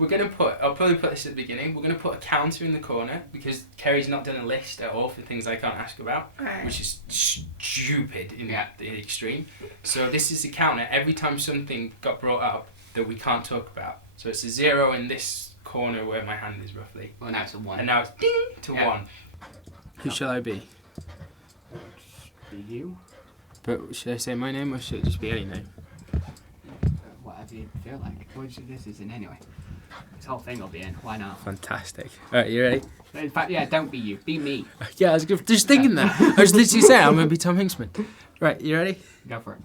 I'll probably put this at the beginning. We're gonna put a counter in the corner because Kerry's not done a list at all for things I can't ask about, which is stupid in the extreme. So this is a counter every time something got brought up that we can't talk about. So it's a 0 in this corner where my hand is roughly. Well, now it's a 1. And now it's ding to 1. Who shall I be? Be you. But should I say my name or should it just be any name? Whatever you feel like. Which this is in anyway. This whole thing will be in. Why not? Fantastic. Alright, you ready? In fact, yeah, don't be you. Be me. Yeah, I was just thinking that. I was literally saying I'm going to be Tom Hinksman. Right, you ready? Go for it.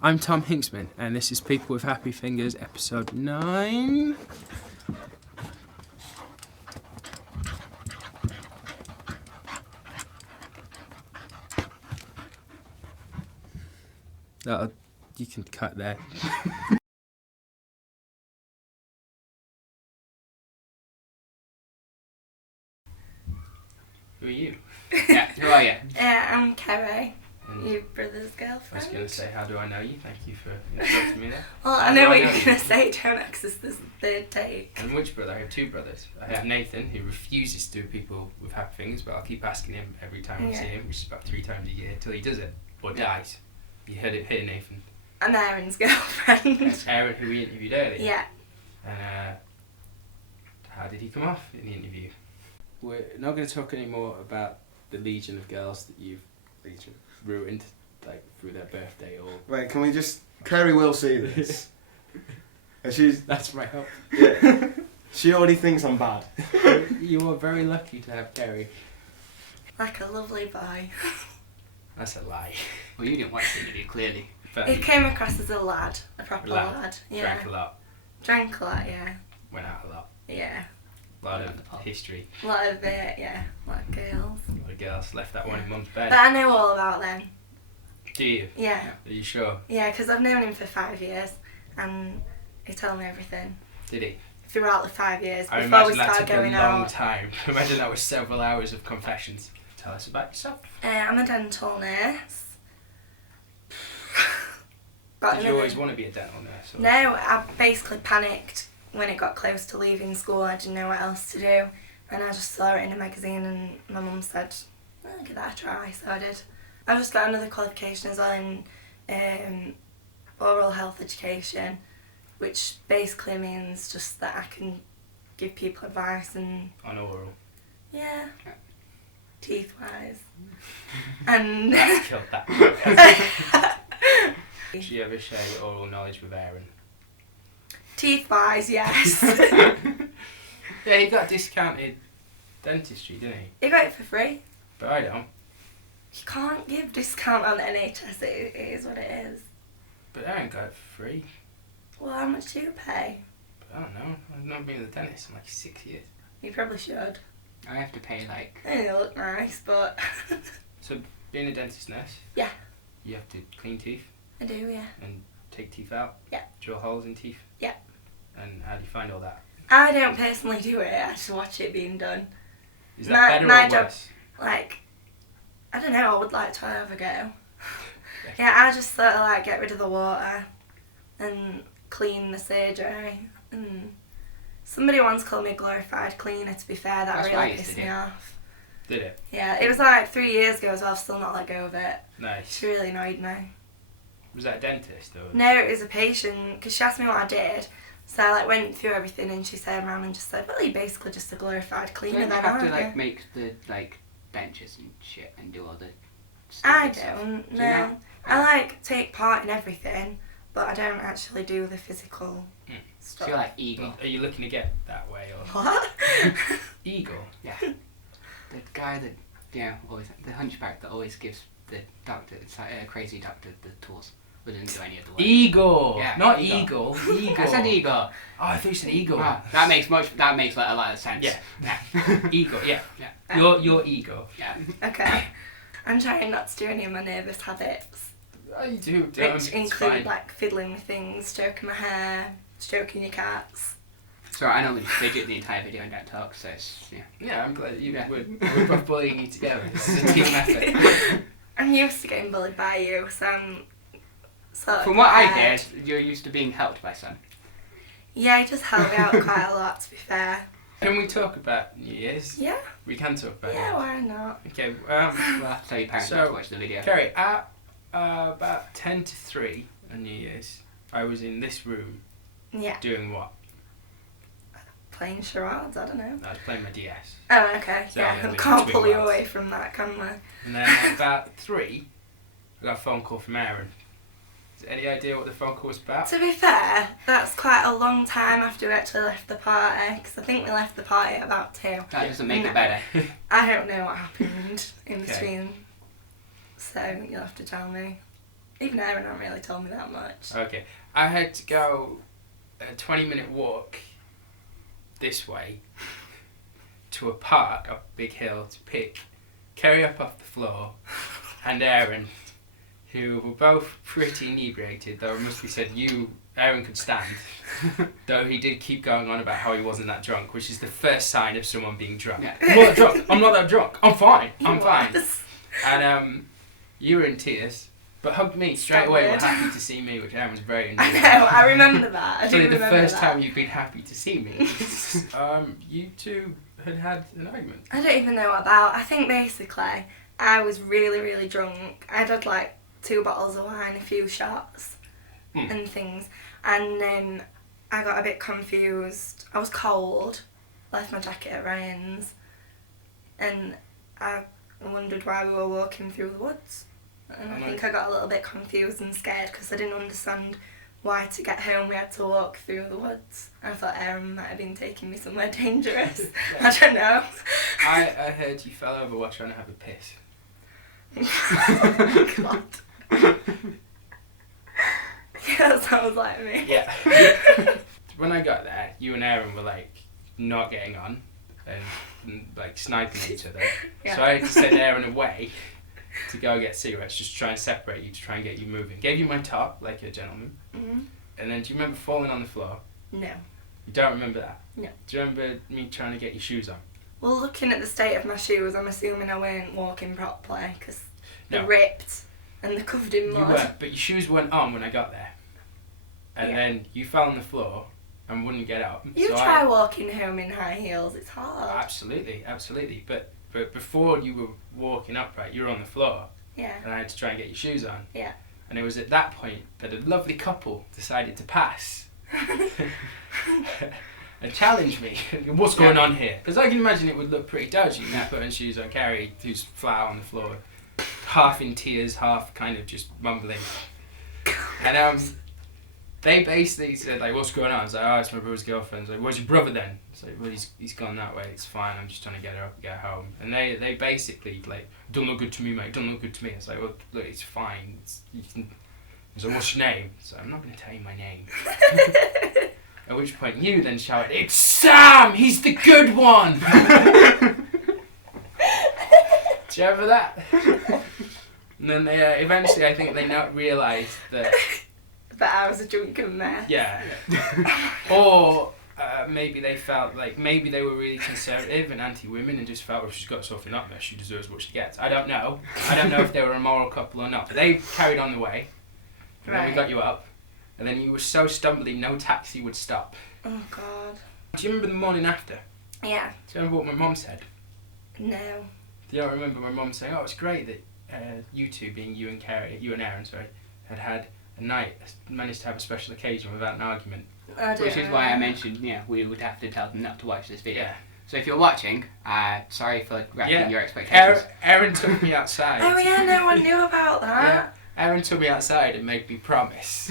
I'm Tom Hinksman, and this is People with Happy Fingers, episode 9. You can cut there. Who are you? Yeah, who are you? I'm Kerry, your brother's girlfriend. I was going to say, how do I know you? Thank you for introducing me there. Well, I know what you're going to say, don't access this third take. And which brother? I have 2 brothers. I have Nathan, who refuses to do People with Happy Fingers, but I'll keep asking him every time we see him, which is about 3 times a year, till he does it, or dies. You heard it here, Nathan. I'm Aaron's girlfriend. That's Aaron, who we interviewed earlier. Yeah. And how did he come off in the interview? We're not going to talk anymore about the legion of girls that you've ruined, like through their birthday or. Wait, can we just? Kerry will see this. And she's. That's my help. Yeah. She already thinks I'm bad. You are very lucky to have Kerry. Like a lovely boy. That's a lie. Well, you didn't watch the interview, clearly. But He came across as a lad, a proper lad. Yeah. Drank a lot. Drank a lot, yeah. Went out a lot. Yeah. A lot of history. A lot of yeah, a lot of girls. A lot of girls. Left that one in mum's bed. But I know all about them. Do you? Yeah. Are you sure? Yeah, because I've known him for 5 years, and he told me everything. Did he? Throughout the 5 years, I before we imagine that started took a going long out. time. Imagine that was several hours of confessions. Tell us about yourself. I'm a dental nurse. Did you always want to be a dental nurse? Or? No, I basically panicked when it got close to leaving school. I didn't know what else to do, and I just saw it in a magazine, and my mum said, well, give that a try, so I did. I've just got another qualification as well in oral health education, which basically means just that I can give people advice and... On oral? Yeah. Teeth-wise. And... That's killed that. Did you ever share your oral knowledge with Aaron? Teeth-wise, yes. Yeah, he got discounted dentistry, didn't he? He got it for free. But I don't. You can't give discount on the NHS, it is what it is. But Aaron got it for free. Well, how much do you pay? But I don't know. I've not been to the dentist in like 6 years. You probably should. I have to pay like... They look nice, but... So, being a dentist nurse? Yeah. You have to clean teeth? I do, yeah. And take teeth out? Yeah. Drill holes in teeth? Yeah. And how do you find all that? I don't personally do it, I just watch it being done. Is that better or job, worse? like, I don't know, I would like to have a go. Yeah, I just sort of like get rid of the water and clean the surgery. And somebody once called me a glorified cleaner, to be fair, that really pissed me off. Did it? Yeah, it was like 3 years ago, so I've still not let go of it. Nice. She really annoyed me. Was that a dentist or? No, it was a patient, because she asked me what I did. So I like went through everything, and she turned around and just said, well, you're basically just a glorified cleaner Don't you then, have aren't to like you? make the like benches and shit and do all the I stuff? don't, Do you no. not? I like take part in everything, but I don't actually do the physical stuff. So you're like Eagle. Are you looking to get that way or? What? Eagle? Yeah. The guy that, yeah, always, the hunchback that always gives the doctor, it's like a crazy doctor, the tools. We didn't do any of the work. Eagle! Yeah, Not Eagle. Eagle. I said Eagle. Oh, I thought you said Eagle. Wow, that makes like a lot of sense. Yeah. Eagle, yeah. Yeah. Your ego. Yeah. Okay. I'm trying not to do any of my nervous habits. Oh, you do, Which it's include fine. like fiddling with things, stroking my hair, stroking your cats. So I normally fidget the entire video and don't talk, so it's, yeah. Yeah, I'm glad Yeah. we're both bullying you together. This is a team effort. I'm used to getting bullied by you, so I'm sort of From what I prepared. did, you're used to being helped by some. Yeah, he just helped me out quite a lot, to be fair. Can we talk about New Year's? Yeah. We can talk about Yeah, it. why not? Okay, We'll have to tell your parents not to watch the video. Kerry, at about 10 to 3 on New Year's, I was in this room Yeah. doing what? Playing charades, I don't know. I was playing my DS. Oh, okay. So yeah, I'm we can't between pull you worlds. away from that, can we? And then at about 3, I got a phone call from Aaron. Any idea what the phone call was about? To be fair, that's quite a long time after we actually left the party, because I think we left the party at about 2. That doesn't make No. it better. I don't know what happened in Okay. between, so you'll have to tell me. Even Aaron hasn't really told me that much. Okay, I had to go a 20-minute walk this way to a park up a big hill to pick Kerry up off the floor and Aaron, who were both pretty inebriated, though it must be said Aaron could stand, though he did keep going on about how he wasn't that drunk, which is the first sign of someone being drunk. Yeah. I'm not that drunk, I'm not that drunk, I'm fine, I'm He fine. was. And you were in tears, but hugged me straight away, were Stop it. happy to see me, which Aaron was very I enjoying. know, I remember that. I Actually, do the remember first that. time you've been happy to see me, you two had an argument. I don't even know what about. I think basically I was really, really drunk. I'd had like 2 bottles of wine, a few shots and things. And I got a bit confused. I was cold, left my jacket at Ryan's, and I wondered why we were walking through the woods. And I think I got a little bit confused and scared because I didn't understand why to get home we had to walk through the woods. I thought Aaron might have been taking me somewhere dangerous. I don't know. I heard you fell over while trying to have a piss. Oh God. Yeah, that sounds like me. Yeah. When I got there, you and Aaron were like not getting on and like sniping each other. Yeah. So I had to send Aaron away to go get cigarettes, just try and separate you, to try and get you moving. Gave you my top, like a gentleman. Mm. And then do you remember falling on the floor? No. You don't remember that? No. Do you remember me trying to get your shoes on? Well, looking at the state of my shoes, I'm assuming I weren't walking properly because they're No. ripped and they're covered in You mud. were, but your shoes weren't on when I got there. And Yeah. then you fell on the floor and wouldn't get up. You So try walking home in high heels, it's Oh, hard. absolutely, absolutely. But before you were walking upright, you were on the floor, Yeah. and I had to try and get your shoes on. Yeah. And it was at that point that a lovely couple decided to pass and challenge me. What's going on here? Because I can imagine it would look pretty dodgy. You putting shoes on Kerry, who's flat on the floor, half in tears, half kind of just mumbling. And they basically said, like, what's going on? I was like, oh, it's my brother's girlfriend. I was like, where's your brother then? It's like, well, he's gone that way. It's fine. I'm just trying to get her up and get home. And they basically, like, don't look good to me, mate. Don't look good to me. It's like, well, look, it's fine. You can. So what's your name? So I'm not going to tell you my name. At which point you then shouted, it's Sam! He's the good one! Do you remember that? And then they eventually, I think they now realised that... But I was a drunken mess. Yeah. Or maybe they felt like maybe they were really conservative and anti-women and just felt, well, she's got something up there, she deserves what she gets. I don't know. I don't know if they were a moral couple or not. But they carried on the way. And then we got you up. And then you were so stumbling, no taxi would stop. Oh, God. Do you remember the morning after? Yeah. Do you remember what my mum said? No. Do you remember my mum saying, oh, it's great that you two, being you and Aaron, had a night, managed to have a special occasion without an argument. I don't Which is know. why I mentioned, we would have to tell them not to watch this video. Yeah. So if you're watching, sorry for wrecking your expectations. Aaron took me outside. Oh, yeah, no one knew about that. Yeah. Aaron took me outside and made me promise,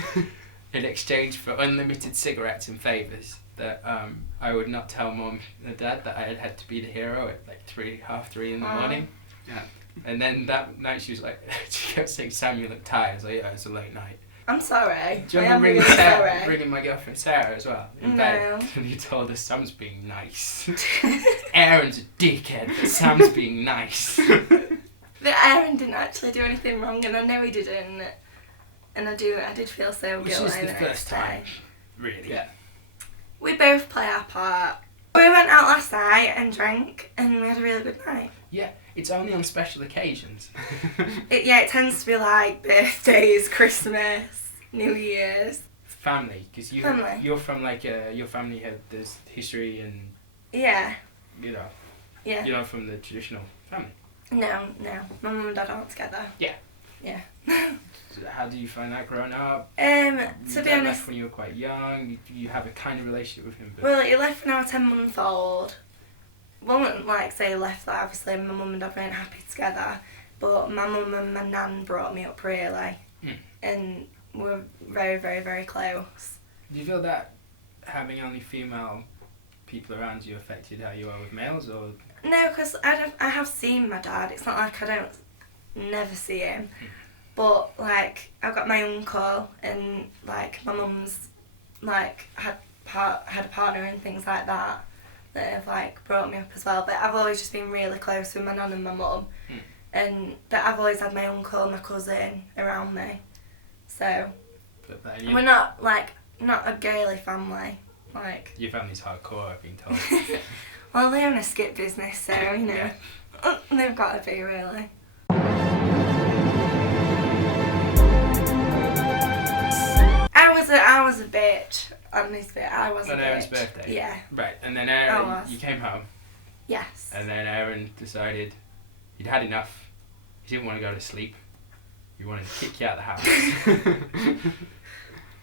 in exchange for unlimited cigarettes and favours, that I would not tell Mum and Dad that I had to be the hero at like 3:30 in the morning. Yeah. And then that night she was like, she kept saying, Sam, you look tired. I was like, yeah, it's a late night. I'm sorry. Do you I am remember really sorry. bringing my girlfriend Sarah as well in No. bed? And you told her Sam's being nice. Aaron's a dickhead, but Sam's being nice. But Aaron didn't actually do anything wrong, and I know he didn't. And I did feel so Which guilty is the the first next time, day. really. Yeah. We both play our part. We went out last night and drank, and we had a really good night. Yeah, it's only on special occasions. It tends to be like birthdays, Christmas, New Year's. family, because you're from like your family had this history and yeah, you know yeah. you're not from the traditional family. No, my mum and dad aren't together. Yeah. Yeah. So how do you find that growing up? To Your be dad honest, left when you were quite young. You have a kind of relationship with him, but well, he left when I was 10 months old. Wouldn't like say he left that. Obviously, my mum and dad weren't happy together, but my mum and my nan brought me up really, and we're very, very, very close. do you feel that having only female people around you affected how you are with males, or? No, because I have seen my dad. It's not like I don't never see him. But like I've got my uncle and like my mum's like had a partner and things like that have like brought me up as well. But I've always just been really close with my nan and my mum, and but I've always had my uncle and my cousin around me. So we're not a girly family. Like your family's hardcore, I've been told. well, they own a skip business, so you know they've got to be really. I was a bitch on this bit. I was a bitch. On Aaron's birthday? Yeah. Right, and then Aaron, you came home. Yes. And then Aaron decided he'd had enough. He didn't want to go to sleep. He wanted to kick you out of the house.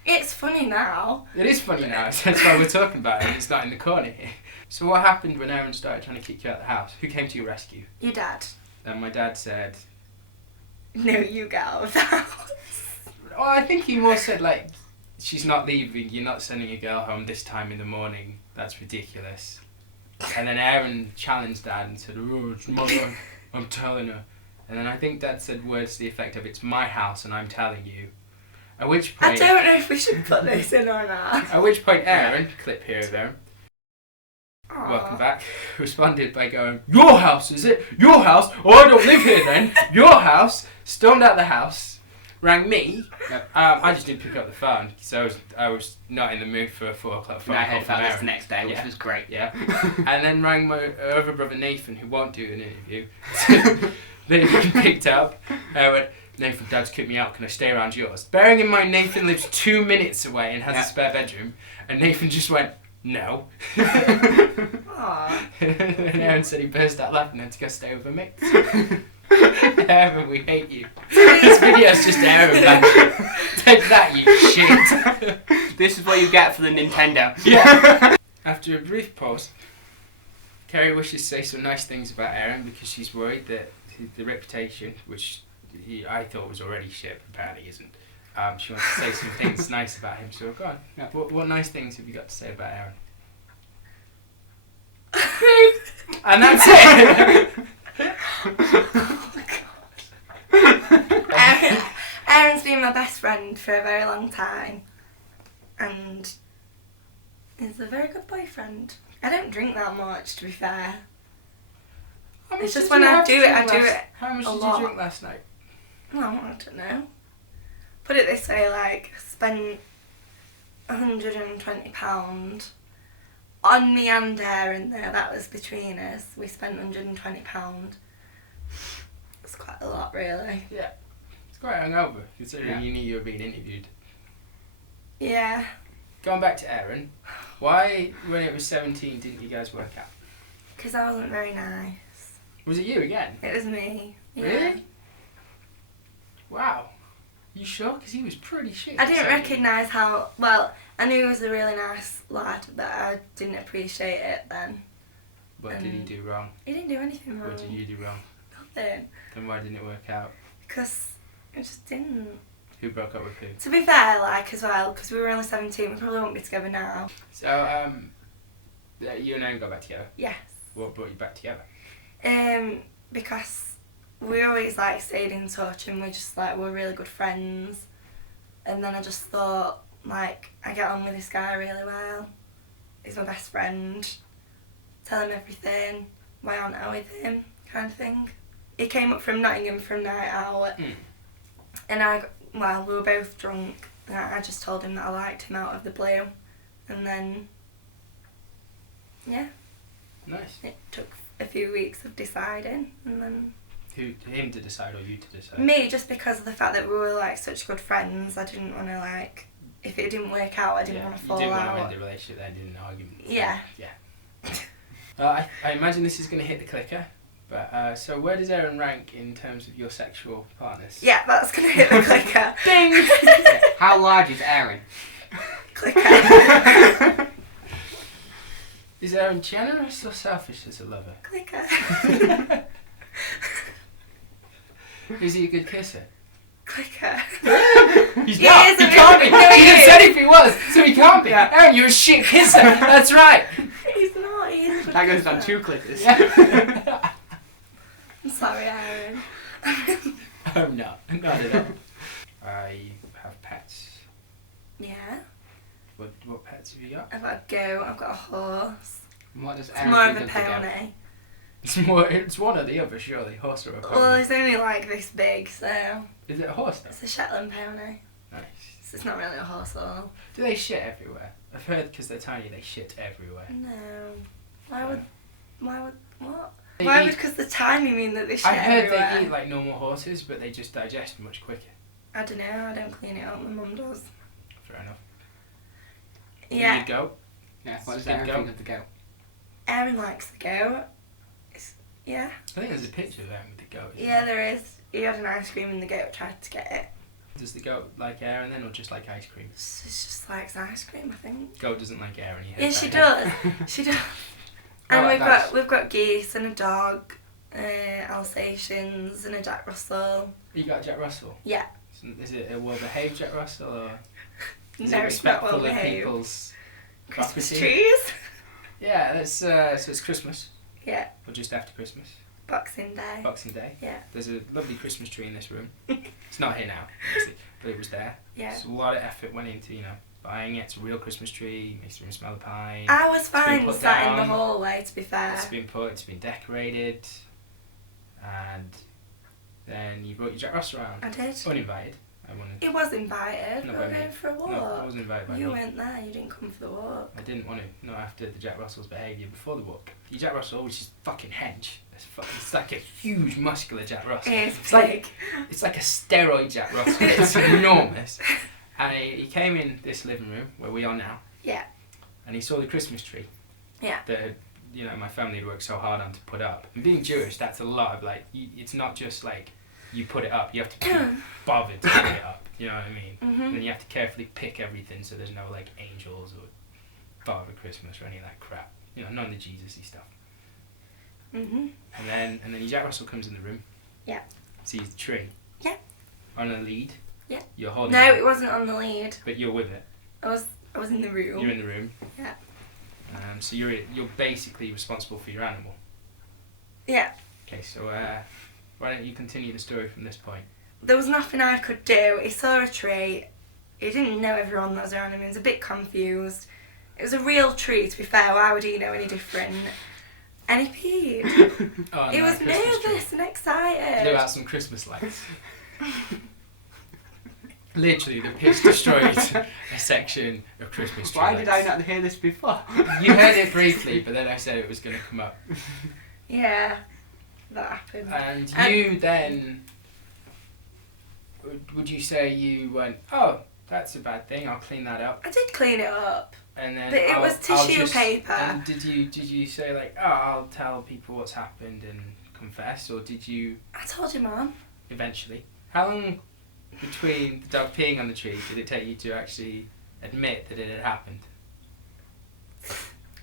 It's funny now. It is funny now. That's why we're talking about it. It's not in the corner here. So what happened when Aaron started trying to kick you out of the house? Who came to your rescue? Your dad. And my dad said... No, you get out of the house. Well, I think he more said, like, she's not leaving, you're not sending a girl home this time in the morning. That's ridiculous. And then Aaron challenged Dad and said, oh, it's my mum. I'm telling her. And then I think Dad said words to the effect of, it's my house and I'm telling you. At which point... I don't know if we should put this in or not. At which point Aaron, clip here of Aaron, Aww. welcome back, responded by going, your house, is it? Your house? Oh, I don't live here then. Your house. Stormed out the house, rang me. I just didn't pick up the phone because I was not in the mood for a 4 o'clock phone I call heard from about this Aaron. the next day, which was great. Yeah. And then rang my other brother Nathan, who won't do an interview. Nathan picked up. I went, Nathan, Dad's kicked me out. Can I stay around yours? Bearing in mind, Nathan lives 2 minutes away and has a spare bedroom. And Nathan just went, no. Aww. And Aaron said he burst out laughing and had to go stay with a mate. Aaron, we hate you. This video's just Aaron back. Take that, you shit. This is what you get for the Nintendo. Yeah. After a brief pause, Kerry wishes to say some nice things about Aaron because she's worried that the reputation, which I thought was already shit, apparently isn't. She wants to say some things nice about him, so go on. Yeah. What nice things have you got to say about Aaron? And that's it. Aaron's been my best friend for a very long time, and he's a very good boyfriend. I don't drink that much, to be fair. It's just when I do it, How much a did lot. you drink last night? No, I don't know. Put it this way, like, I spent £120 on me and Aaron there. That was between us. We spent £120. It's quite a lot, really. Yeah. It's quite hungover, considering you knew you were being interviewed. Yeah. Going back to Aaron, why, when it was 17, didn't you guys work out? Because I wasn't very nice. Was it you again? It was me. Yeah. Really? Wow. You sure? Because he was pretty shit. I didn't recognise how... Well, I knew he was a really nice lad, but I didn't appreciate it then. What did he do wrong? He didn't do anything wrong. What did you do wrong? Nothing. Then why didn't it work out? Because it just didn't. Who broke up with who? To be fair, like, as well, because we were only 17, we probably won't be together now. So, you and Aaron got back together? Yes. What brought you back together? Because we always, like, stayed in touch and we just, like, were really good friends. And then I just thought, like, I get on with this guy really well. He's my best friend. Tell him everything. Why aren't I with him? Kind of thing. He came up from Nottingham for a night out. And we were both drunk. And I just told him that I liked him out of the blue. And then, yeah. Nice. It took a few weeks of deciding, and then... Him to decide or you to decide? Me, just because of the fact that we were, like, such good friends. I didn't want to, like... if it didn't work out, I didn't want to fall You didn't out. want to end the relationship then, didn't argument. Yeah. I imagine this is going to hit the clicker. But so where does Erin rank in terms of your sexual partners? Yeah, that's going to hit the clicker. Ding! How large is Erin? Clicker. Is Erin generous or selfish as a lover? Clicker. Is he a good kisser? Clicker. He's Yeah, not. he is He a can't be. really- no, He he didn't is. said if he was, so he can't be. Yeah. Erin, you're a shit kisser. That's right. He's not. He is a good That goes down kisser. 2 clickers. Yeah. I'm sorry, Aaron. I'm not. Not at all. I have pets. Yeah. What pets have you got? I've got a goat. I've got a horse. What does It's Erin more of think a of the goat? pony. It's one or the other, surely. Horse or a pony. Well, it's only like this big, so Is it a horse though? it's a Shetland pony. Nice. So it's not really a horse at all. Do they shit everywhere? I've heard because they're tiny, they shit everywhere. No. Why would what? They Why eat- would because they're tiny mean that they shit I heard everywhere? they eat like normal horses, but they just digest much quicker. I don't know. I don't clean it up. My mum does. Fair enough. Yeah. You go. Yeah, what does Good Erin goat. think of the goat? Aaron likes the goat. Yeah. I think there's a picture of them with the goat. isn't Yeah, there? there is. He had an ice cream and the goat tried to get it. Does the goat like Erin then, or just like ice cream? She just likes ice cream, I think. Goat doesn't like Erin. You heard Yeah, that she here. does. She does. Oh, And nice. we've got geese and a dog, Alsatians and a Jack Russell. You got a Jack Russell? Yeah. Is it a well-behaved Jack Russell, or is No, it it's not respectful of well-behaved. people's Christmas property? trees. Yeah, that's so it's Christmas, Yeah. or just after Christmas, Boxing Day. Boxing Day. Yeah. There's a lovely Christmas tree in this room. It's not here now, obviously, but it was there. Yeah. So a lot of effort went into, buying it. It's a real Christmas tree, makes the room smell of pine. I was been fine put sat in the down. hallway, to be fair. It's been decorated, and then you brought your Jack Russell around. I did. Uninvited. I wanted. It was invited. No, We were by me. going for a walk. No, I wasn't invited by You me. weren't there. You didn't come for the walk. I didn't want to. No, after the Jack Russell's behaviour before the walk. Your Jack Russell, which is fucking hench. It's like a huge muscular Jack Russell. It's like big. It's like a steroid Jack Russell. It's enormous. And he came in this living room where we are now. Yeah. And he saw the Christmas tree. Yeah. That had, my family had worked so hard on to put up. And being Jewish, that's a lot of it's not just like you put it up. You have to be bothered to put it up. You know what I mean? Mhm. And then you have to carefully pick everything so there's no like angels or Father Christmas or any of that crap. None of the Jesus-y stuff. Mhm. And then your Jack Russell comes in the room. Yeah. Sees the tree. Yeah. On a lead. Yeah. You're holding No, it. it wasn't on the lead. But you're with it. I was in the room. You're in the room. Yeah. So you're basically responsible for your animal. Yeah. Okay, so why don't you continue the story from this point? There was nothing I could do. He saw a tree. He didn't know everyone that was around him. He was a bit confused. It was a real tree, to be fair. Why would he know any different? And he peed. Oh, He no, was Christmas tree. nervous and excited. Blew out some Christmas lights. Literally, the pitch destroyed a section of Christmas tree Why did I lights. not hear this before? You heard it briefly, but then I said it was going to come up. Yeah, that happened. And you then, would you say you went, oh, that's a bad thing, I'll clean that up. I did clean it up. And then But it was tissue paper. And did you say like, oh, I'll tell people what's happened and confess, or did you I told your mum. eventually? How long between the dog peeing on the tree did it take you to actually admit that it had happened?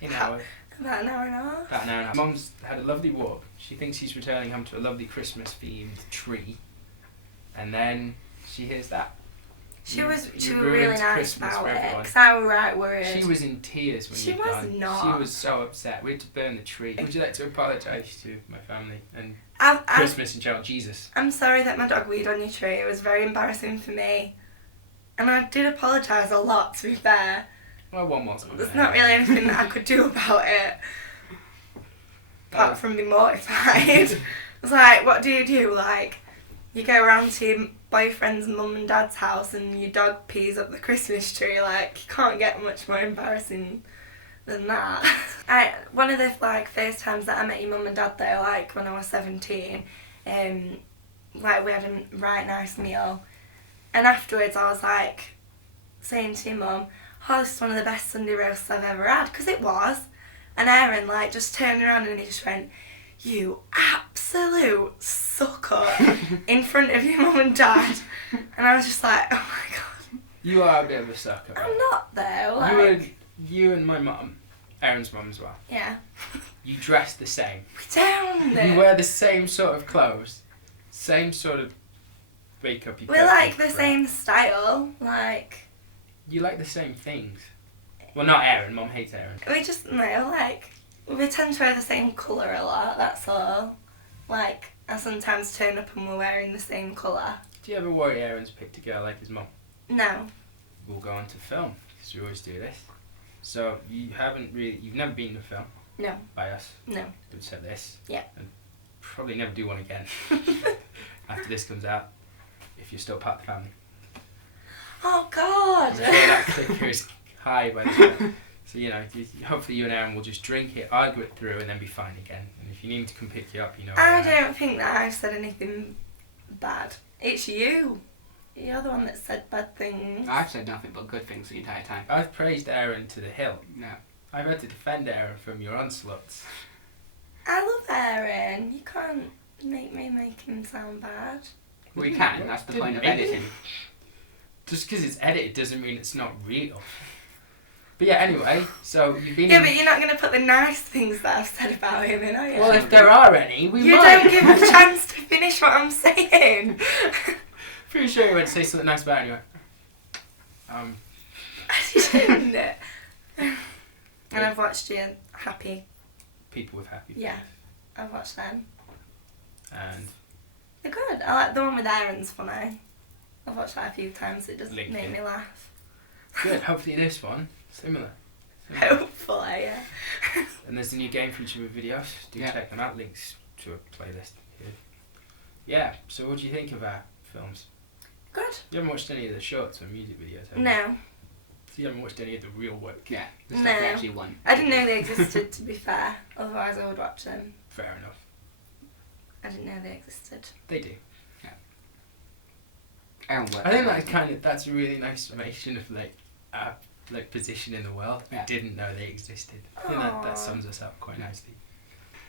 An hour. About an hour and a half. About an hour and a half. Mum's had a lovely walk. She thinks she's returning home to a lovely Christmas themed tree, and then she hears that. She You- was you really ruined nice Christmas about for it, everyone. because I was right worried. She was in tears when She you'd was gone. not. She was so upset. We had to burn the tree. Would you like to apologise to my family and I'm Christmas and child Jesus? I'm sorry that my dog weed on your tree. It was very embarrassing for me. And I did apologise a lot, to be fair. Well, one was. There's not really anything that I could do about it. Apart from be mortified. I was like, what do? Like, you go around to your boyfriend's mum and dad's house and your dog pees up the Christmas tree. Like, you can't get much more embarrassing than that. One of the first times that I met your mum and dad though, like when I was 17, we had a right nice meal, and afterwards I was like saying to your mum, oh, this is one of the best Sunday roasts I've ever had, because it was. And Aaron, like, just turned around and he just went, you absolute sucker, in front of your mum and dad. And I was just like, oh my God. You are a bit of a sucker. I'm not, though. Like, you and my mum, Aaron's mum as well. Yeah. You dress the same. We don't. You wear the same sort of clothes, same sort of makeup. We like the same style, like. You like the same things. Well, not Aaron. Mum hates Aaron. We just know, like, we tend to wear the same colour a lot. That's all. Like, I sometimes turn up and we're wearing the same colour. Do you ever worry Aaron's picked a girl like his mum? No. We'll go on to film because we always do this. So you've never been to film. No. By us. No. We've said this. Yeah. And probably never do one again after this comes out, if you're still part of the family. Oh God. I'm sure that clicker is high by the time. So hopefully you and Aaron will just drink it, argue it through, and then be fine again. And if you need me to come pick you up, you know. I don't think that I've said anything bad. It's you. You're the one that said bad things. I've said nothing but good things the entire time. I've praised Aaron to the hill. No. I've had to defend Aaron from your onslaughts. I love Aaron. You can't make me make him sound bad. We can. That's the point of editing. Just because it's edited doesn't mean it's not real. But yeah, anyway, so you've been. Yeah, but you're not going to put the nice things that I've said about him in, are you? Well, if there are any, we you might. don't give a chance to finish what I'm saying. Pretty sure you went to say something nice about it anyway. I didn't. And I've watched you happy. People with happy. Yeah, I've watched them. And. They're good. I like the one with Aaron's funny. I've watched that a few times. It does Linked make in. me laugh. Good. Hopefully this one similar. Hopefully, yeah. And there's a new game for each of the videos. Do check them out. Links to a playlist here. Yeah. So what do you think of our films? Good. You haven't watched any of the shorts or music videos, have you? No. So you haven't watched any of the real work? Yeah. The No. stuff we actually won. I didn't know they existed, to be fair. Otherwise, I would watch them. Fair enough. I didn't know they existed. They do. Aaron I think that's a really nice summation of our position in the world. Yeah. I didn't know they existed. I think that sums us up quite nicely.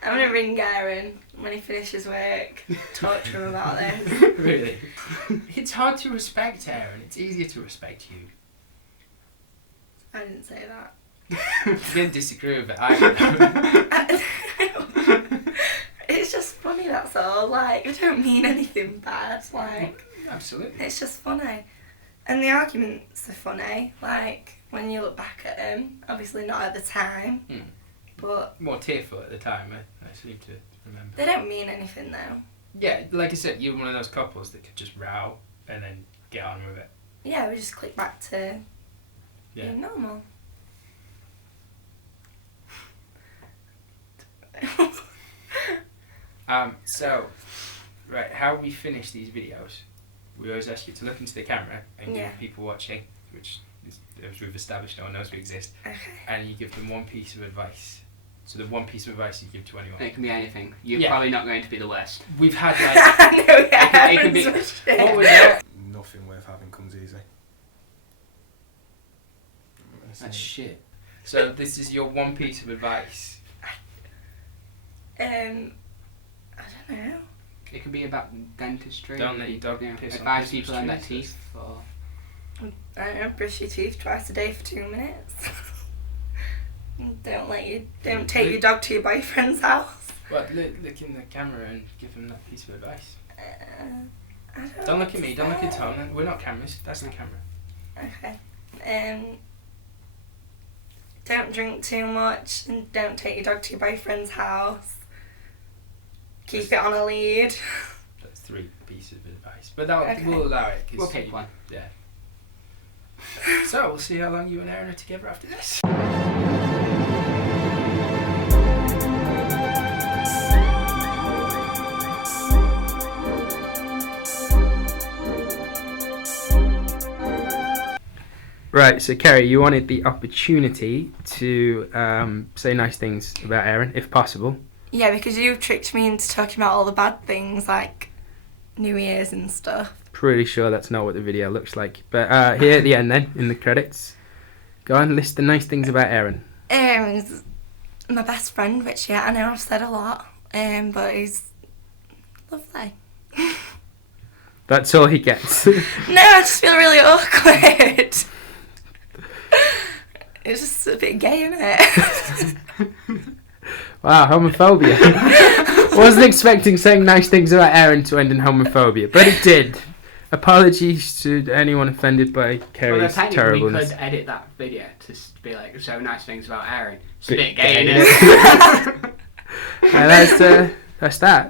I'm going to ring Aaron when he finishes work, talk to him about this. Really? It's hard to respect Aaron. It's easier to respect you. I didn't say that. You didn't disagree with it either. It's just funny, that's all. Like, I don't mean anything bad. Like, Absolutely. it's just funny. And the arguments are funny. Like, when you look back at them, obviously not at the time, but More tearful at the time, I seem to remember. they don't mean anything though. Yeah, like I said, you're one of those couples that could just row and then get on with it. Yeah, we just click back to being normal. So, right, how we finish these videos, we always ask you to look into the camera and give people watching, which is, as we've established, no one knows we exist, Okay. and you give them one piece of advice. So the one piece of advice you give to anyone. It can be anything. You're probably not going to be the worst. We've had I know, yeah. It can be. What was that? Nothing worth having comes easy. That's shit. So this is your one piece of advice. I don't know. It could be about dentistry. Don't let your dog piss on advise Christmas people on their trees. teeth. Or I don't know, brush your teeth twice a day for 2 minutes. Don't take your dog to your boyfriend's house. Well, look in the camera and give them that piece of advice. I don't Don't look at me, don't look at Tom. We're not cameras, that's the camera. Okay. Don't drink too much and don't take your dog to your boyfriend's house. Keep it on a lead. That's 3 pieces of advice. But we'll allow it. 'Cause we'll pick one. Yeah. So, we'll see how long you and Aaron are together after this. Right, so Kerry, you wanted the opportunity to say nice things about Aaron, if possible. Yeah, because you tricked me into talking about all the bad things, like New Year's and stuff. Pretty sure that's not what the video looks like. But here at the end then, in the credits, go on, list the nice things about Aaron. Aaron's my best friend, which, yeah, I know I've said a lot, but he's lovely. That's all he gets. No, I just feel really awkward. It's just a bit gay, isn't it? Wow, homophobia. Wasn't expecting saying nice things about Aaron to end in homophobia, but it did. Apologies to anyone offended by Kerry's terribleness. We could edit that video to be like, so nice things about Aaron. It's a Bit bit gay, gay, innit? And that's that.